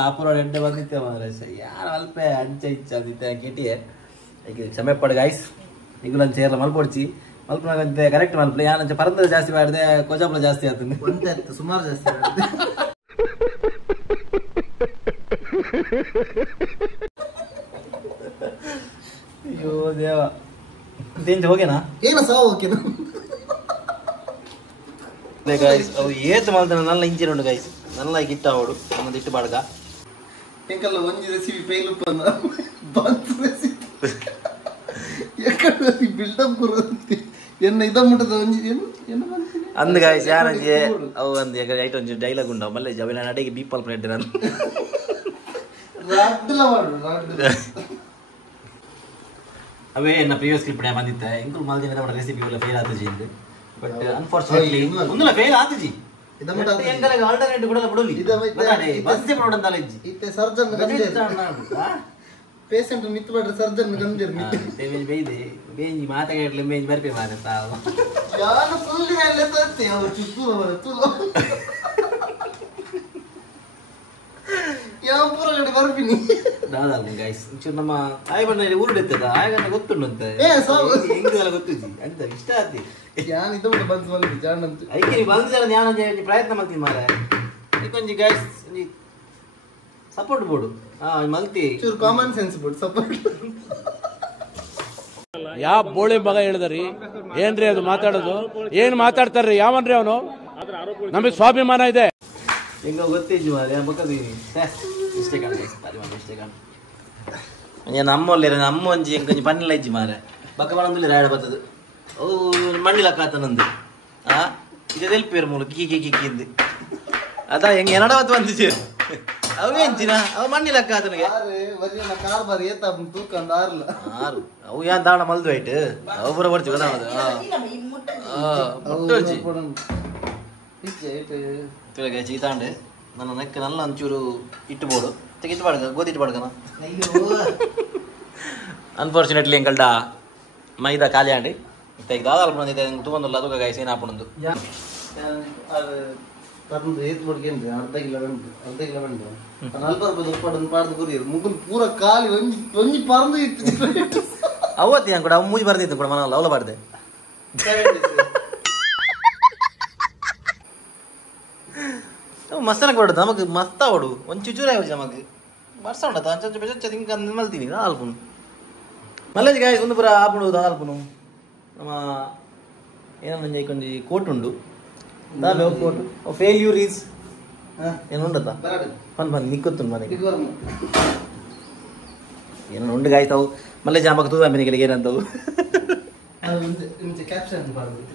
ಅಪುರೋಡ ಎಡ್ಡೆ ಬಂದಿತ್ತೆ ಮಾರೆ ಯಾರು ಅಲ್ಪ ಅಂಚೆ ಇಚ್ಛ ಅದಿತ್ತೆ ಕೆಟಿ ಈಗ ಕ್ಷಮೆ ಪಡ ಗಾಯ್ಸ್ ಈಗ ಸೇರ್ಲ ಮಲ್ಪೊಡ್ಚಿ ಮಲ್ಪನಾಗಂತೆ ಕರೆಕ್ಟ್ ಮಲ್ಪಲೆ ಯಾನಂಚ ಪರಂದ ಜಾಸ್ತಿ ಮಾಡಿದೆ ಕೊಜಾಪುರ ಜಾಸ್ತಿ ಆಯ್ತು ಸುಮಾರು ಜಾಸ್ತಿ ಅಯ್ಯೋ ದೇವ ದೇಂಜ ಹೋಗೇನಾ ಏನ ಸಾವು ಹೋಗ್ಯನ ಗಾಯ್ಸ್ ಅವು ಏತು ಮಲ್ತಾನೆ ನಲ್ಲ ಇಂಜಿನ್ ಉಂಟು ಗಾಯ್ಸ್ ನಲ್ಲ ಗಿಟ್ಟ ಅವಡು ನಮ್ಮದು ಇಟ್ಟು ಬಾಡ್ಗ ಎಂಕಲ್ಲ ಒಂಜಿ ರೆಸಿಪಿ ಫೇಲ್ ಉಪ್ಪನ್ನ ಬಂತು ರೆಸಿಪಿ ಯಾಕಂದ್ರೆ ಬಿಲ್ಡಪ್ ಕೊರಂತಿ ಎನ್ನ ಇದ ಮುಟ್ಟದ ಒಂಜಿ ಏನು ಬಂತಿನಿ ಅಂದ ಗಾಯ್ಸ್ ಯಾರಂಜೆ ಅವು ಅಂದ ಐಟ್ ಒಂಜಿ ಡೈಲಾಗ್ ಉಂಡು ಮಲ್ಲೆ ಜವಿನ ನಡಿಗೆ ಬೀಪಲ್ ಫ್ರೆಂಡ್ ನಾನು ರಾಡ್ಲ ಮಾಡು ರಾಡ್ಲ ಅವೇ ನನ್ನ ಪ್ರೀವಿಯಸ್ ಕ್ಲಿಪ್ ಬಂದಿತ್ತೆ ಇಂಕ್ಲೂಡ್ ಮಲ್ದಿನ ನಮ್ಮ ರೆಸಿಪಿ ಎಲ್ಲ ಫೇಲ್ ಆತಜಿ ಇಂದು ಬಟ್ ಅನ್ಫಾರ್ಚುನೇಟ್ಲಿ ಒಂದಲ್ಲ ಫೇಲ್ ಆತಜಿ ಇದ ಮುಟ್ಟ ಎಂಗಲ ಆಲ್ಟರ್ನೇಟಿವ್ ಕೂಡ ಬಿಡಲಿ ಇದ ಮತ್ತೆ ಬಸ್ಸೆ ಬಿಡೋದಂತಲ್ಲ ಇಜ್ಜಿ ಇತ್ತೆ ಸರ್ಜನ್ ಗಂಜೇರ್ ಪೇಷಂಟ್ ಮಿತ್ ಬಿಡ್ರೆ ಸರ್ಜನ್ ಗಂಜೇರ್ ಮಿತ್ ಬೇಂಜಿ ಬೈದೆ ಬೇಂಜಿ ಮಾತಾಡಲಿ ಬೇಂಜಿ ಬರ್ಪೆ ಮಾರೆ ತಾವು ಯಾನು ಫುಲ್ ಎಲ್ಲ ತತ್ತೆ ಅವರು ಚಿಕ್ಕೂರ ತುಲ ಯಾವ ಪುರಗಡೆ ಬರ್ಬಿನಿ ದಾದಲ್ಲ ಗೈಸ್ ಒಂಚೂರು ನಮ್ಮ ಆಯ್ ಬಣ್ಣಲ್ಲಿ ಊರುಡೆತ್ತದ ಆಯಗನ್ನ ಗೊತ್ತುಂಟಂತೆ ಹೆಂಗದೆಲ್ಲ ಗೊತ್ತಿದ್ದಿ ಅಂತ ಇಷ್ಟ ಆತಿ ಯಾನ್ ಇದು ಬಂದು ಬಂದು ಜಾಣ ಅಂತ ಐಕೆ ನೀವು ಬಂದಿದ್ದಾರೆ ನಾನು ಪ್ರಯತ್ನ ಮಾಡ್ತೀನಿ ಮಾರೆ ಇದಕ್ಕೊಂಜಿ ಗೈಸ್ ಒಂಜಿ ಸಪೋರ್ಟ್ ಬೋರ್ಡು ಮಲ್ತಿ ಚೂರು ಕಾಮನ್ ಸೆನ್ಸ್ ಬೋರ್ಡ್ ಸಪೋರ್ಟ್ ಯಾವ ಬೋಳಿ ಮಗ ಹೇಳಿದ್ರಿ ಏನ್ರಿ ಅದು ಮಾತಾಡೋದು ಏನ್ ಮಾತಾಡ್ತಾರ್ರಿ ಯಾವನ್ರಿ ಅವನು ನಮಗೆ ಸ್ವಾಭಿಮಾನ ಇದೆ ಹೆಂಗ ಗೊತ್ತಿಜ್ಜಿ ಮಾರೆ ಬಕ್ಕದೀನಿ ಇಷ್ಟೇ ಕಾಣ ಇಷ್ಟೇ ಕಾಣ ನಮ್ಮ ಒಂಜಿ ಹೆಂಗೆ ಪನ್ನಿಲ್ಲ ಇಜ್ಜಿ ಮಾರೆ ಬಕ್ಕ ಬಣ್ಣದಲ್ಲಿ ರಾಯಡ ಬರ್ತದೆ ಓ ಮಣ್ಣಿಲಕ್ಕ ನಂದು ಇದು ತೆಲ್ಪೇರು ಮೂಲ ಕೀಕಿ ಕಿಕ್ಕಿಂದು ಅದ ಹೆಂಗೆ ಏನಡವತ್ತು ಬಂದಿದ್ದೀ ಅವೇಂಚಿನ ಅವ ಮಣ್ಣಿಲಕ್ಕ ಆತನಿಗೆ ಕಾರ್ ಬಾರಿ ಏತ ತೂಕಂದ ಆರ್ಲ ಆರು ಅವು ಯಾನ್ ದಾಣ ಮಲ್ದು ಆಯ್ತು ಅವು ಬರ ಬರ್ತೀವಿ ಅದಾಣದು ಮುಟ್ಟೋಜಿ ಚೀತಾಂಡೆ ನನ್ನ ನೆಕ್ಕ ನಲ್ಲ ಒಂಚೂರು ಇಟ್ಟುಬೋಡು ಇಟ್ಟು ಬಾಡ್ಗ ಗೋಧಿ ಇಟ್ಟು ಬಾಡ್ಗನ ಅನ್ಫಾರ್ಚುನೇಟ್ಲಿ ಎಂಕಲ್ಡ ಮೈದಾ ಖಾಲಿ ಆಂಡಿ ಈಗ ದಾದಾಲ್ ಬಂದಿದೆ ತುಂಬ ಅದು ಗಾಯ ಸೇನ್ ಹಾಕೊಂಡೊಂದು ತಂದು ಏತ್ ಮುಡ್ಕೇನ್ರಿ ಅರ್ಧ ಕಿಲೋ ಬಂದು ನಲ್ಪ ರೂಪಾಯಿ ಉಪ್ಪಾಡೊಂದು ಪಾಡ್ದು ಕುರಿಯರು ಮುಗುಲ್ ಪೂರ ಖಾಲಿ ಒಂಜಿ ಪರಂದು ಇತ್ತು ಅವತ್ತು ಏನು ಕೂಡ ಅವ್ ಮೂಜಿ ಬರ್ದಿತ್ತು ಕೂಡ ಮನಲ್ಲ ಅವಲ ಬಾರ್ದೆ ಮಸ್ತಾನ ಕೊಡೋದು ನಮಗೆ ಮಸ್ತ ಅವಡು ಒಂದು ಚುಚೂರ ಆಯ್ತು ನಮಗೆ ಬರ್ಸ ಉಂಟತ್ತ ಅಂಚ ಬೆಚ್ಚ ತಿಂಕ ಮಲ್ತೀನಿ ಆಲ್ಪುನು ಮಲ್ಲೇಜ್ ಗಾಯ ಒಂದು ಪುರ ಆಪುಡು ಆಲ್ಪುನು ನಮ್ಮ ಏನೊಂದು ಜೈಕೊಂಡಿ ಕೋಟ್ ಉಂಡು ದಾಲು ಕೋಟು ಫೇಲ್ಯೂರ್ ಈಸ್ ಏನು ಉಂಡತ್ತ ಫನ್ ನಿಕ್ಕೊತ್ತು ಮನೆಗೆ ಏನೋ ಉಂಡು ಗಾಯ್ತಾವು ಮಲ್ಲೇಜ್ ಆಮಕ ತೂದ ಮನೆಗೆ ಏನಂತವು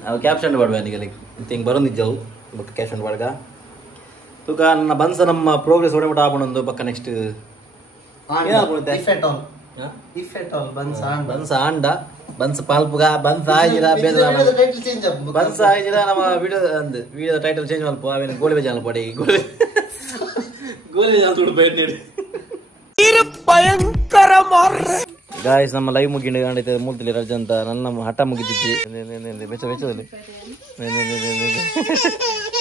ಅವು ಕ್ಯಾಪ್ಷನ್ ಪಾಡುವ ನನಗೆ ಹಿಂಗೆ ಬರೋದಿದ್ದವು ಬಟ್ ಕ್ಯಾಪ್ಷನ್ ಪಾಡ್ಗ ತೂಕ ನನ್ನ ಬನ್ಸ ನಮ್ಮ ಪ್ರೋಗ್ರೆಸ್ ಹೊಡೆಬಿಟ್ಟು ಆಪಣೊಂದು ಪಕ್ಕ ನೆಕ್ಸ್ಟ್ ಬನ್ಸ ಆಂಡ ಬನ್ಸ್ ಪಾಲ್ಪುಗ ಬನ್ಸ್ ಆಯ್ಜಿರ ಬನ್ಸ್ ಆಯ್ಜಿರ ನಮ್ಮ ವಿಡಿಯೋ ಟೈಟಲ್ ಚೇಂಜ್ ಮಲ್ಪ ಅವೇನು ಗೋಲಿ ಬೇಜಾನ ಪಡೆ ಗೋಲಿ ಬೇಜಾನ ತುಡು ಬೈಟ್ ನೀಡಿ ಗಾಯ್ಸ್ ನಮ್ಮ ಲೈವ್ ಮುಗಿಂಡು ಕಾಣೈತೆ ಮೂರ್ತಿಲಿ ರಜೆ ಅಂತ ನನ್ನ ಹಠ ಮುಗಿದಿದ್ದಿ ಬೆಚ್ಚ ಬೆಚ್ಚದಲ್ಲಿ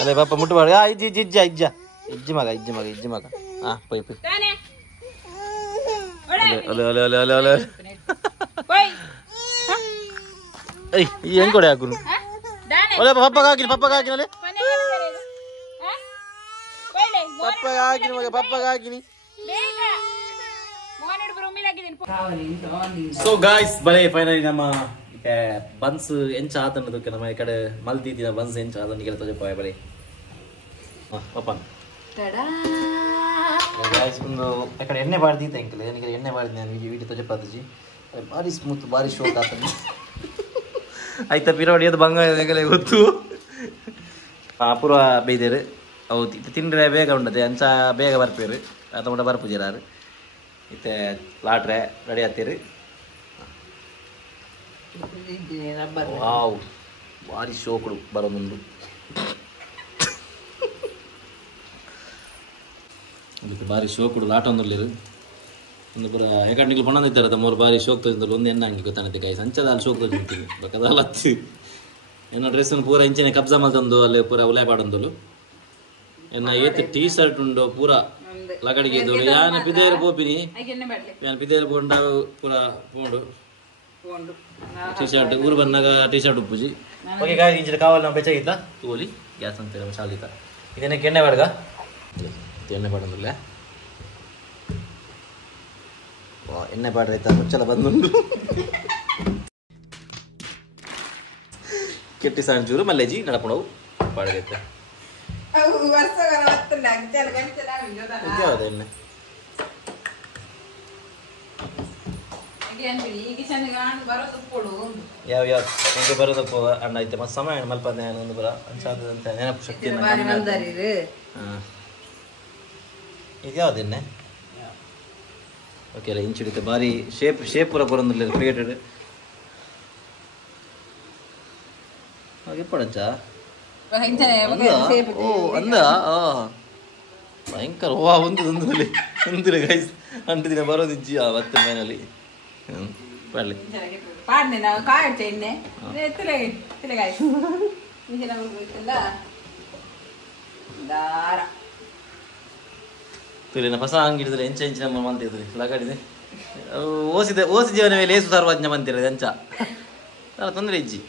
ಅಲ್ಲೇ ಪಾಪ ಮುಟ್ಟಬಾರ್ದು ಇಜ್ಜಿ ಮಗ ಹಾ ಪೈ ಅಲೆ ಹೆಂಗ್ ಕೊಡೆ ಹಾಕುನು ಪಪ್ಪಗೆ ಹಾಕಿನ ಪಪ್ಪಗೆ ಹಾಕಿನಿ ಸೊ ಗಾಯ್ಸ್ ಬಲೆ ಫೈನಲಿ ನಮ್ಮ ಬನ್ಸ್ ಎಂಚ ಆತನದಕ್ಕೆ ನಮ್ಮ ಈ ಕಡೆ ಮಲ್ತಿದ್ದಿನ ಬನ್ಸ್ ಎಂಚ ಆತನಿಗೆಲ್ಲ ತೋಜಪ್ಪ ಬಲೆ ಪಪ್ಪ ಗಾಯ್ಸ್ ಒಂದು ಈ ಕಡೆ ಎಣ್ಣೆ ಬಾಡ್ದಿತ್ತು ಅಂಕಲ್ ನನಗೆ ಎಣ್ಣೆ ಬಾಡಿದ್ದೆ ನಾನು ವಿಡಿಯೋ ತೋಜಪ್ಪಾದಜಿ ಭಾರಿ ಸ್ಮೂತ್ ಭಾರಿ ಶೋಕ್ ಆತನ ಆಯ್ತಾ ಪಿರೋಡಿ ಅದು ಬಂಗಾಳ ಗೊತ್ತು ಪೂರ್ವ ಬೈದೇರು ಅವು ತಿಂಡ್ರೆ ಬೇಗ ಉಂಡದೆ ಅಂಚ ಬೇಗ ಬರ್ಪೇರು ಅದು ಕೂಡ ಬರ್ಪುಜರಾರು ಮತ್ತೆ ಲಾಟ್ರೆ ರೆಡಿ ಆಗ್ತೀರಿ ವಾವ್ ಭಾರಿ ಶೋಕುಡು ಬರೋದೊಂದು ಅದಕ್ಕೆ ಭಾರಿ ಶೋಕುಡು ಲಾಟ ಒಂದಲ್ಲಿರು ಒಂದು ಪೂರ ಏಕಂಡಿಗಳು ಪಣ ಇದ್ದಾರೆ ಮೂರು ಬಾರಿ ಶೋಕ್ ತೋಜಿದ್ರು ಒಂದು ಎಣ್ಣೆ ಹಂಗೆ ಗೊತ್ತಾಗುತ್ತೆ ಕಾಯಿ ಸಂಚದ ಅಲ್ಲಿ ಶೋಕ್ ತೋಜಿರ್ತೀನಿ ಬೇಕಾದಲ್ಲ ಹತ್ತಿ ಏನೋ ಡ್ರೆಸ್ಸನ್ನು ಪೂರ ಇಂಚಿನ ಕಬ್ಜಾ ಮಲ್ತಂದು ಅಲ್ಲಿ ಪೂರ ಉಲಾಯ್ ಪಾಡೊಂದಲು ಎನ್ನ ಏತ್ ಟೀ ಶರ್ಟ್ ಉಂಡು ಪೂರ ಲಗಡಿಗೆ ಇದ್ದಳು ಯಾನ ಪಿದೇರು ಪೋಪಿನಿ ಯಾನ ಪಿದೇರು ಪೋಂಡ ಪೂರ ಪೋಂಡು ಟೀ ಶರ್ಟ್ ಊರು ಬಂದಾಗ ಟೀ ಶರ್ಟ್ ಉಪ್ಪುಜಿ ಓಕೆ ಗಾಯ ಇಂಚಿನ ಕಾವಲ್ ನಾವು ಬೆಚ್ಚಾಗಿತ್ತ ತಗೋಲಿ ಗ್ಯಾಸ್ ಅಂತ ಶಾಲಿತ ಇದೇನಕ್ಕೆ ಎಣ್ಣೆ ಬಾಡ್ಗ ಎಣ್ಣೆ ಬಾಡೋದಿಲ್ಲ ಎಣ್ಣೆ ಬಾಡ್ರೈತ ಮುಚ್ಚಲ ಬಂದುಂಡು ಕೆಟ್ಟಿ ಸಾಂಜೂರು ಮಲ್ಲೇಜಿ ನಡಪಣವು ಬಾಡಗೈತೆ ಯಾವ್ದು ಎಣ್ಣೆ ಯಾವ ಹೆಂಗೆ ಬರೋದಪ್ಪ ಅಣ್ಣ ಐತೆ ಮತ್ತೆ ಸಮಯ ಮಲ್ಪ ಒಂದು ಬರ ಅನ್ಸಾದಂತ ನೆನಪು ಶಕ್ತಿ ಇದು ಯಾವ್ದು ಎಣ್ಣೆ ಓಕೆ ಅಲ್ಲ ಇಂಚಿಡಿತೆ ಭಾರಿ ಶೇಪ್ ಪೂರ ಬರೋದಿಲ್ಲ ಕ್ರಿಯೇಟೆಡ್ ಎಪ್ಪಡಂಚ ಓ ಅಂದ ಭಯಂಕರ ಓ ಒಂದಿಲ್ಲ ಗೈಸ್ ಅಂಟು ದಿನ ಬರೋದಿಜ್ಜಿ ಅವತ್ತು ಮೇನಲ್ಲಿ ಪಾಡ್ಲಿ ತುಲಿನ ಹೊಸ ಅಂಗಿಡಿದ್ರೆ ಎಂಚ ನಮ್ಮ ಮಂತಿದ್ರಿ ಲಗಾಡಿದೆ ಓಸಿ ಜೀವನ ಮೇಲೆ ಏಸು ಸರ್ವಜ್ಞ ಮಂತಿರೋದು ಎಂಚ ತೊಂದರೆ ಇಜ್ಜಿ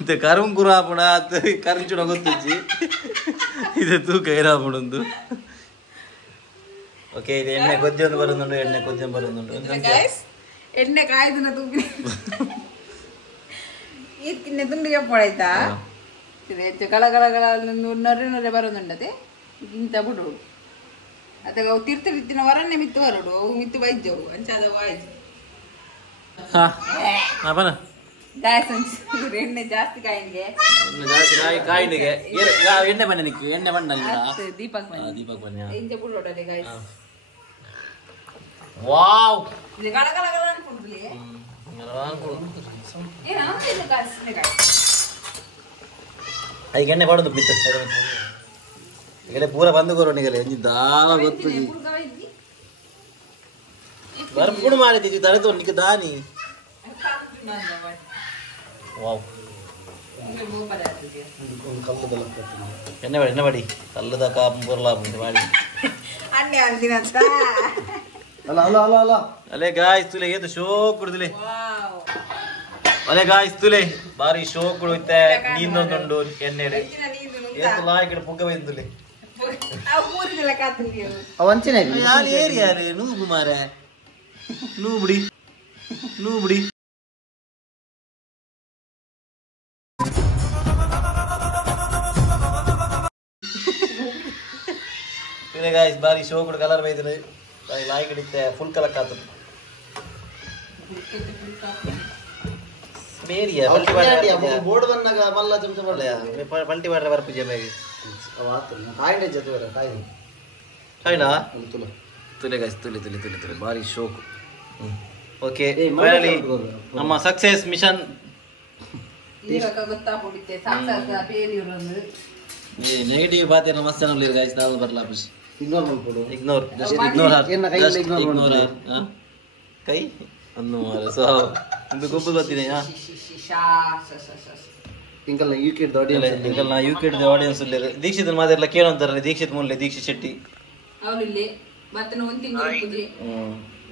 ಇದು ಕರುಂ ಕುರು ಆಪುಣ ಕರಂಚುಣ ಗೊತ್ತಿಜ್ಜಿ ಇದು ತೂಕ ಏನಾಪುಣಂದು ಓಕೆ ಇದು ಎಣ್ಣೆ ಕೊಜ್ಜೊಂದು ಬರೋದುಂಡು ಎಣ್ಣೆ ಕೊಜ್ಜೊಂದು ಬರೋದುಂಡು ಎಣ್ಣೆ ಕಾಯ್ದನ ತೂಗಿ ಇದಕ್ಕಿನ್ನ ತುಂಡಿಗೆ ಪೊಳಾಯ್ತಾ ಹೆಚ್ಚು ಕಳಗಳ ನೊರೆ ಬರೋದುಂಡತೆ ಇಂತ ಬಿಡು ಅದಾಗ ಅವು ತಿರ್ತಿರ್ತಿನ ವರನ್ನೇ ಮಿತ್ತು ಬರೋಡು ಅವು ಮಿತ್ತು ಬೈಜವು ಅಂಚಾದ ವಾಯ್ತು ಎಣ್ಣೆ ಜಾಸ್ತಿ ಕಾಯಿನಿಗೆ ಎಣ್ಣೆ ಬನ್ನಿ ನಿಕ್ಕು ಎಣ್ಣೆ ಬಣ್ಣ ದೀಪಕ್ ಬನ್ನಿ ಇಂಚ ಬಿಡೋಡದೆ ಗಾಯ ವಾವ್ ಇದು ಕಳಕಳಗಳ ಅನ್ಕೊಂಡ್ಲಿ ಐದು ಎಣ್ಣೆ ಮಾಡೋದು ಬಿತ್ತು ಈಗಲೇ ಪೂರ ಬಂದು ಕೊರೋನಿಗಲೇ ದಾವ ಗೊತ್ತು ಬರ್ಪುಡು ಮಾಡಿದ್ದೀವಿ ತಡೆದು ನಿಕ್ಕೆ ದಾನಿ ವಾವ್ ಎಣ್ಣೆ ಬಡಿ ಕಲ್ಲದ ಕಾಪುರ್ಲ ಮಾಡಿ ಅಲೆ ಗಾಯ್ಸ್ ತುಲೆ ಏತು ಶೋಕ್ ಕುಡ್ದಿಲೆ ಅಲೆ ಗಾಯ್ಸ್ ತುಲೆ ಬಾರಿ ಶೋಕ್ ಕುಡುತ್ತೆ ನೀನೊಂದುಂಡು ಎಣ್ಣೆ ಏತು ಲಾಯ್ಕಡೆ ಪುಗ್ಗ ಬೈದುಲೆ ಅವಂಚನೆ ಯಾರು ಏರಿಯಾರೆ ನೂಬು ಮಾರೆ ನೂಬುಡಿ ಗಾಯ್ಸ್ ಬಾರಿ ಶೋ ಕೂಡ colour ಬೈದ್ರೆ Loy ಕಡಿತ್ತೆ full colour ಕಾತು ಬೇರಿಯ board ಬಂದಾಗ ಮಲ್ಲ ಚಮಚ ಪಲ್ಟಿ ಮಾಡ್ರೆ ಬರ್ಪಿಜೆ ಬೇಗ ಕಾಯಿಲೆ ಜೊತೆ ಬರ ಕಾಯಿ ಕಾಯಿನಾ ತುಲೆ ಗಾಯ್ಸ್ ತುಲೆ ಬಾರಿ ಶೋಕು ಓಕೆ ಫೈನಲಿ ನಮ್ಮ ಸಕ್ಸೆಸ್ ಮಿಷನ್ ನೆಗೆಟಿವ್ ಬಾತ್ ಏನೋ ಮಸ್ತ್ ಅನ್ನೋಲ್ಲ ಗಾಯ್ಸ್ ನಾವು ಬರಲ್ಲ ಖುಷಿ ಇಗ್ನೋರ್ ಕೈ ಅನ್ನು ಮಾರ ಸೊ ಇದು ಗೊಬ್ಬರ ಬರ್ತೀನಿ ಇಂಕಲ್ನ ಯು ಕೆ ಆಡಿಯನ್ಸ್ ದೀಕ್ಷಿತ್ ಮಾತೆಲ್ಲ ಕೇಳೋಂತಾರಲ್ಲ ದೀಕ್ಷಿತ್ ಮುಲ್ಲೆ ದೀಕ್ಷಿತ್ ಶೆಟ್ಟಿ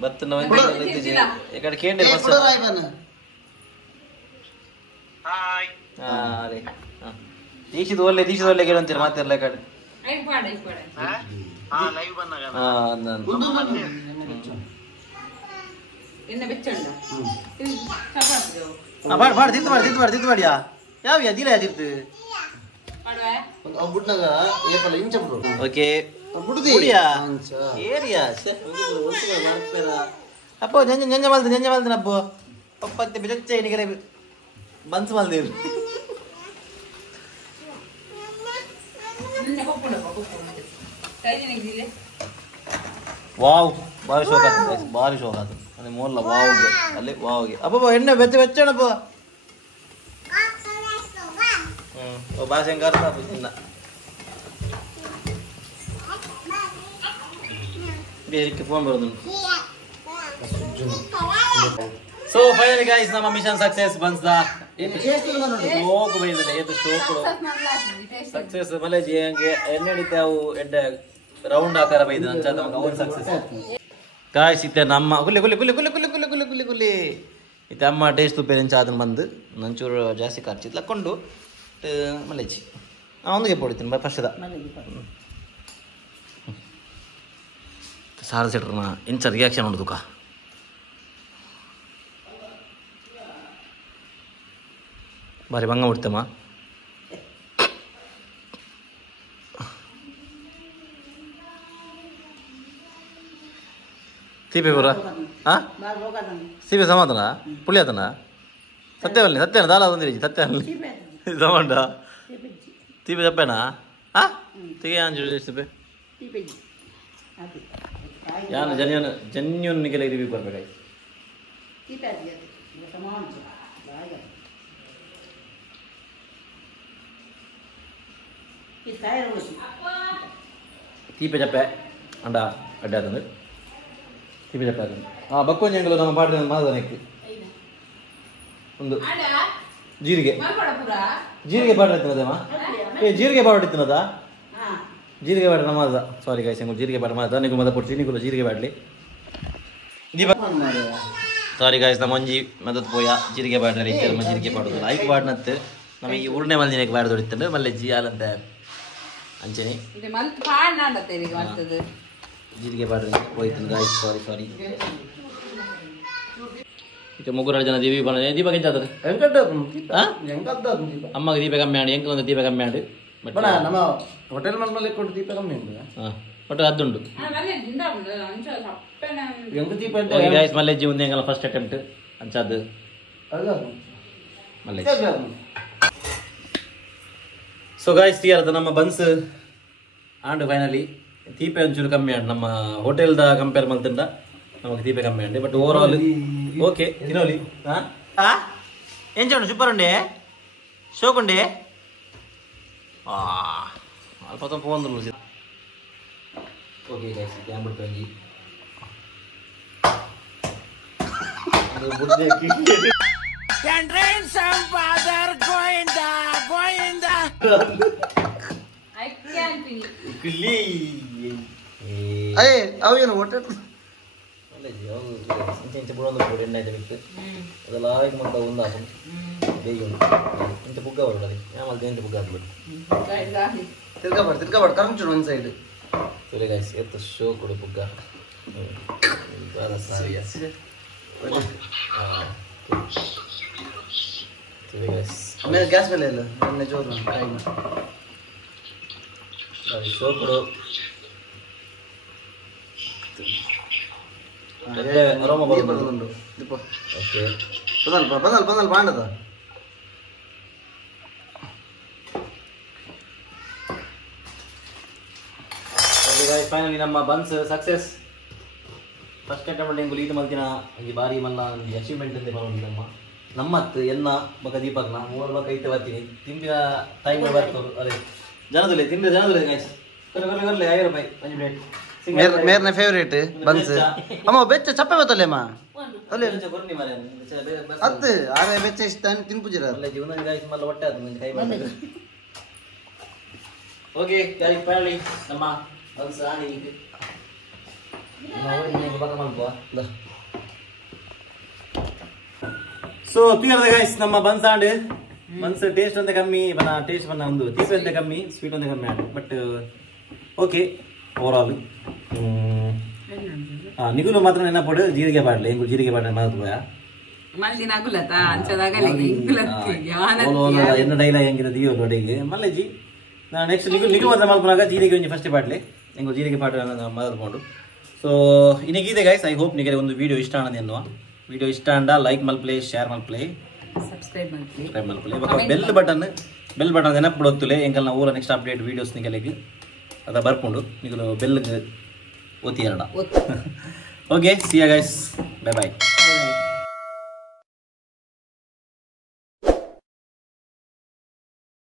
ಬತ್ತನ ಈ ಕಡೆ ಕೇಂದ್ರ ದೀಕ್ಷಿತ್ ಒಳ್ಳೆ ಕೇಳಂತೀರ ಮಾತೆಲ್ಲ ಕಡೆ ತಿಂತುವಾಡಿಯಾ ಯಾವ ದಿನ ಯಾದಿರ್ತು ಓಕೆ ಏರಿಯಾ ಅಪ್ಪೋ ನೆಂಜ ಮಲ್ದ ಅಪ್ಪೋ ಒಪ್ಪತ್ತೆ ಬಿಚ್ಚ ಏನಿಗೆ ಬನ್ಸ್ ಮಲ್ದೇವ್ರಿ ವಾವ್ ಭಾರಿ ಶೋಕ ಆಯ್ತು ಅದೇ ಮೂಲ ವಾವ್ಗೆ ಅಲ್ಲಿ ವಾವ್ಗೆ ಅಪ್ಪ ಎಣ್ಣೆ ಬೆಚ್ಚಣಪ್ಪ ಭಾಷೆ ಹೆಂಗ ಅರ್ಥ ತಿನ್ನ ಬೇರೆ ಫೋನ್ ಬರೋದು ಸೊ ಫೈನಲಿ ಗೈಸ್ ನಮ್ಮ ಮಿಷನ್ ಸಕ್ಸೆಸ್ ಬಂದ ಶೋಕ್ ಬೈದಿಲ್ಲ ಏತು ಶೋಕ್ ಸಕ್ಸೆಸ್ ಮಲೇಜಿ ಹಂಗೆ ಎಣ್ಣೆ ಹಿಡಿತೆ ಅವು ಎಡ್ಡೆ ರೌಂಡ್ ಆಕಾರ ಬೈದ ಅವನ್ ಸಕ್ಸೆಸ್ ಗಾಯ್ಸ್ ಇತ್ತೆ ನಮ್ಮ ಗುಲ್ಲಿ ಇತ್ತೆ ಅಮ್ಮ ಟೇಸ್ಟ್ ತುಪ್ಪೇರಿಂಚ ಅದನ್ನ ಬಂದು ನಂಚೂರು ಜಾಸ್ತಿ ಖರ್ಚಿತ್ತು ಲಕ್ಕೊಂಡು ಮಲೇಜಿ ಒಂದಿಗೆ ಪೊಡಿತೀನಿ ಫಸ್ಟ್ದ ಸಾರ ಸೆಟ್ರನ ಇಂಚ ರಿಯಾಕ್ಷನ್ ನೋಡುದುಕ ಬಾರಿ ಬಂಗ ಬಿಡ್ತಮ್ಮ ತೀಪೆ ಬರ ಹಾ ಸೀಪೆ ಸಮಾತನ ಪುಳಿ ಆತನ ಸತ್ಯವಲ್ಲ ದಾಲ ಬಂದಿರಿ ಸತ್ಯವಲ್ಲಿ ಸಮಾಂಡ ತೀಪೆ ಚಪ್ಪೇನಾ ಹಾ ತೆಗೆ ಸೀಪೆ ಯಾನು ಜನ್ಯೂನ್ ನಿಗೆಲ್ಲ ರಿವ್ಯೂ ಬರ್ಬೇಕಾಯ್ತು ತೀಪೆ ಚಪ್ಪೆ ಅಂಡ ಅಡ್ಡ ಆತಂದು ತೀಪೆ ಚಪ್ಪೆ ಆತಂದು ಬಕ್ಕೊಂಜಂಗಳು ನಮ್ಮ ಪಾಡಿನ ಮಾದನಕ್ಕೆ ಒಂದು ಜೀರಿಗೆ ಪಾಡ ತಿನ್ನದಮ್ಮ ಜೀರಿಗೆ ಪಾಡ ತಿನ್ನದ ಜೀರಿಗೆ ಬಾಡ ನಮ್ಮದ ಸಾರಿ ಗಾಯ್ಸ್ ಜೀರಿಗೆ ಬಾಡ ಮಾದ ನಿಗೂ ಮದ ಕೊಡ್ತೀನಿ ನಿಗೂ ಜೀರಿಗೆ ಬಾಡ್ಲಿ ಸಾರಿ ಗಾಯ್ಸ್ ನಮ್ಮ ಒಂಜಿ ಮದತ್ ಪೋಯ ಜೀರಿಗೆ ಬಾಡ್ನ ರೀತಿ ನಮ್ಮ ಜೀರಿಗೆ ಬಾಡುದು ಐಕ್ ಬಾಡ್ನತ್ತು ನಮಗೆ ಈ ಉರ್ಣೆ ಮಲ್ದಿನಕ್ಕೆ ಬಾಡ್ದು ಹೊಡಿತಂಡು ಮಲ್ಲೆ ಆಲಂತ ಅಂಚನೆ ಜೀರಿಗೆ ಬಾಡ್ರಿ ಹೋಯ್ತು ಗಾಯ್ಸ್ ಸಾರಿ ಈಗ 3 ಜನ ದೀಪ ಬಣ್ಣ ದೀಪ ಕೆಂಚಾದ್ರೆ ಅಮ್ಮಗೆ ದೀಪ ಕಮ್ಮಿ ಆಡಿ ಎಂಕಲೊಂದು ದೀಪ ಕಮ್ಮಿ ಆಡಿ ನಮ್ಮ ಹೋಟೆಲ್ ಮೇಲೆ ಕೊಟ್ಟು ದೀಪ ಕಮ್ಮಿ ಉಂಟು ಒಟ್ಟು ಅದುಂಡು ಗಾಯ್ಸ್ ಮಲ್ಲೆಜ್ಜಿ ಒಂದು ಎಂಗಲ್ಲ ಫಸ್ಟ್ ಅಟೆಂಪ್ಟ್ ಅಂಚದ್ದು ಮಲ್ಲೆಜ್ಜಿ ಸೊ ಗಾಯ್ಸ್ ತೀರದ ನಮ್ಮ ಬನ್ಸ್ ಆಂಡ್ ಫೈನಲಿ ದೀಪೆ ಒಂಚೂರು ಕಮ್ಮಿ ಆಂಡ್ ನಮ್ಮ ಹೋಟೆಲ್ದ ಕಂಪೇರ್ ಮಾಡ್ತಿಂದ ನಮಗೆ ದೀಪೆ ಕಮ್ಮಿ ಆಂಡಿ ಬಟ್ ಓವರ್ ಆಲ್ ಓಕೆ ತಿನ್ನೋಲಿ ಏನ್ ಚೋಣ ಸೂಪರ್ ಉಂಡೆ ಶೋಕುಂಡೆ ಅಲ್ಪ ಸ್ವಲ್ಪ ಒಂದು ಓಕೆ ಗೈಸ್ ಕ್ಯಾಂಬಿಡ್ತಂಜಿ ಅಯ್ಯ ಅವೇನು ಹೊಟ್ಟೆ ఇంత బుడందు కూడా రెండు అయితే మీకు అది లాగా మంట ఉందా ಬೇಗ ಇಂತ ಬುಗ್ಗ ಬರೋದು ಆಮೇಲೆ ಇಂತ ಬುಗ್ಗ ಹಾಕ್ಬಿಟ್ಟು ತಿರ್ಗಾಬಾರ್ದು ಕರ್ಕೊಂಚು ಒಂದು ಸೈಡ್ ಸರಿ ಗೈಸ್ ಎತ್ತು ಶೋ ಕೊಡು ಬುಗ್ಗ ಸರಿ ಗೈಸ್ ಆಮೇಲೆ ಗ್ಯಾಸ್ ಮೇಲೆ ಇಲ್ಲ ಎಣ್ಣೆ ಜೋರು ಶೋ ಕೊಡು ಅರೋಮ ಬರುದುಂಟು ಓಕೆ ಬಂದಲ್ ಬಾಂಡದ ಫೈನಲಿ ನಮ್ಮ ಬನ್ಸ್ ಸಕ್ಸೆಸ್ ಫಸ್ಟ್ ಅಟೆಂಪ್ಟ್ ಎಂಗುಲು ಇದು ಮಲ್ತಿನ ಈ ಬಾರಿ ಮಲ್ಲ ಅಚೀವ್ಮೆಂಟ್ ಅಂತ ಬರೋದು ನಮ್ಮತ್ತು ಎನ್ನ ಬಕ ದೀಪಕ್ನ ಮೂರು ಬಕ ಐತೆ ಬರ್ತೀನಿ ತಿಂಬಿನ ಟೈಮ್ ಬರ್ತವ್ರು ಅದೇ ಜನದಲ್ಲಿ ತಿಂದ್ರೆ ಜನದಲ್ಲಿ ಗಾಯ್ಸ್ ಬರಲಿ 5 ರೂಪಾಯಿ 5 ಪ್ಲೇಟ್ ಮೇರ್ನ ಫೇವರೇಟ್ ಬನ್ಸ್ ಅಮ್ಮ ಬೆಚ್ಚ ಚಪ್ಪೆ ಬತ್ತಲ್ಲೇ ಅಮ್ಮ ಅಲ್ಲೇ ಕೊರ್ನಿ ಮಾರೆ ಅತ್ತು ಆರೆ ಬೆಚ್ಚ ಇಷ್ಟ ತಿನ್ಪುಜಿರ ಅಲ್ಲ ಜೀವನ ಗಾಯ್ಸ್ ಮಲ್ಲ ಹೊಟ್ಟೆ ಅದು ನಿನ್ನ ಕೈ ಮಾಡಿ ಓಕೆ ಗಾಯ್ಸ್ ಫೈನಲಿ ನಮ್ಮ ಬನ್ಸ್ ಆಡಿ ನಾವು ಬಕ ಮಾಡ್ಕೋ ಸೊ ತಿಂಗದ ಗಾಯ್ಸ್ ನಮ್ಮ ಬನ್ಸ್ ಆಂಡ್ ಬನ್ಸ್ ಟೇಸ್ಟ್ ಅಂತ ಕಮ್ಮಿ ಬನ ಟೇಸ್ಟ್ ಬನ್ನ ಒಂದು ತೀಪೆ ಅಂತ ಕಮ್ಮಿ ಸ್ವೀಟ್ ಅಂತ ಕಮ್ಮಿ ಆಡು ಬಟ್ ಓಕೆ ಓವರಾಲ್ ನಿಗುಲು ಮಾತ್ರ ನೆನಪಡು ಜೀರಿಗೆ ಬಾಡ್ಲೆ ಹೆಂಗು ಜೀರಿಗೆ ಬಾಡ್ಲೆ ಮಾತ್ರ ಮಲ್ದಿ ನಗುಲತಾ ಅಂಚದಾಗಲೇ ಇಂಗುಲಕ್ಕೆ ಎನ್ನ ಡೈಲಾಗ್ ಹೆಂಗಿದೆ ದಿಯೋ ದೊಡ್ಡಗೆ ಮಲ್ಲೆಜಿ ನಾನು ನೆಕ್ಸ್ಟ್ ನಿಗು ಮಾತ್ರ ಮಾಡ್ಕೊಂಡಾಗ ಜೀರಿಗೆ ಒಂಜಿ ಫಸ್ಟ್ ಬಾಡ್ಲೆ ಹೆಂಗು ಜೀರಿಗೆ ಬಾಡ್ಲೆ ಮಾತಾಡ್ಕೊಂಡು ಸೊ ಇನ್ನೀಗಿದೆ ಗೈಸ್ ಐ ಹೋಪ್ ನಿಮಗೆ ಒಂದು ವಿಡಿಯೋ ಇಷ್ಟ ಆನಂದ ಎನ್ನುವ ವಿಡಿಯೋ ಇಷ್ಟ ಅಂಡ ಲೈಕ್ ಮಲ್ಪ್ಲೇ ಶೇರ್ ಮಲ್ಪ್ಲೇ ಸಬ್ಸ್ಕ್ರೈಬ್ ಮಲ್ಪ್ಲೇ ಬೆಲ್ ಬಟನ್ ನೆನಪಿಡೊತ್ತುಲೆ ಎಂಕಲ್ನ ಊರ ನೆಕ್ಸ್ಟ್ ಅಪ್ಡೇಟ್ ವಿಡಿಯೋಸ್ ನಿಗಲಿಗೆ ಅದ ಬರ್ಕೊಂಡು ನೀವು ಬೆಲ್ ಒತ್ತಿ ಎರಡ okay see you guys bye by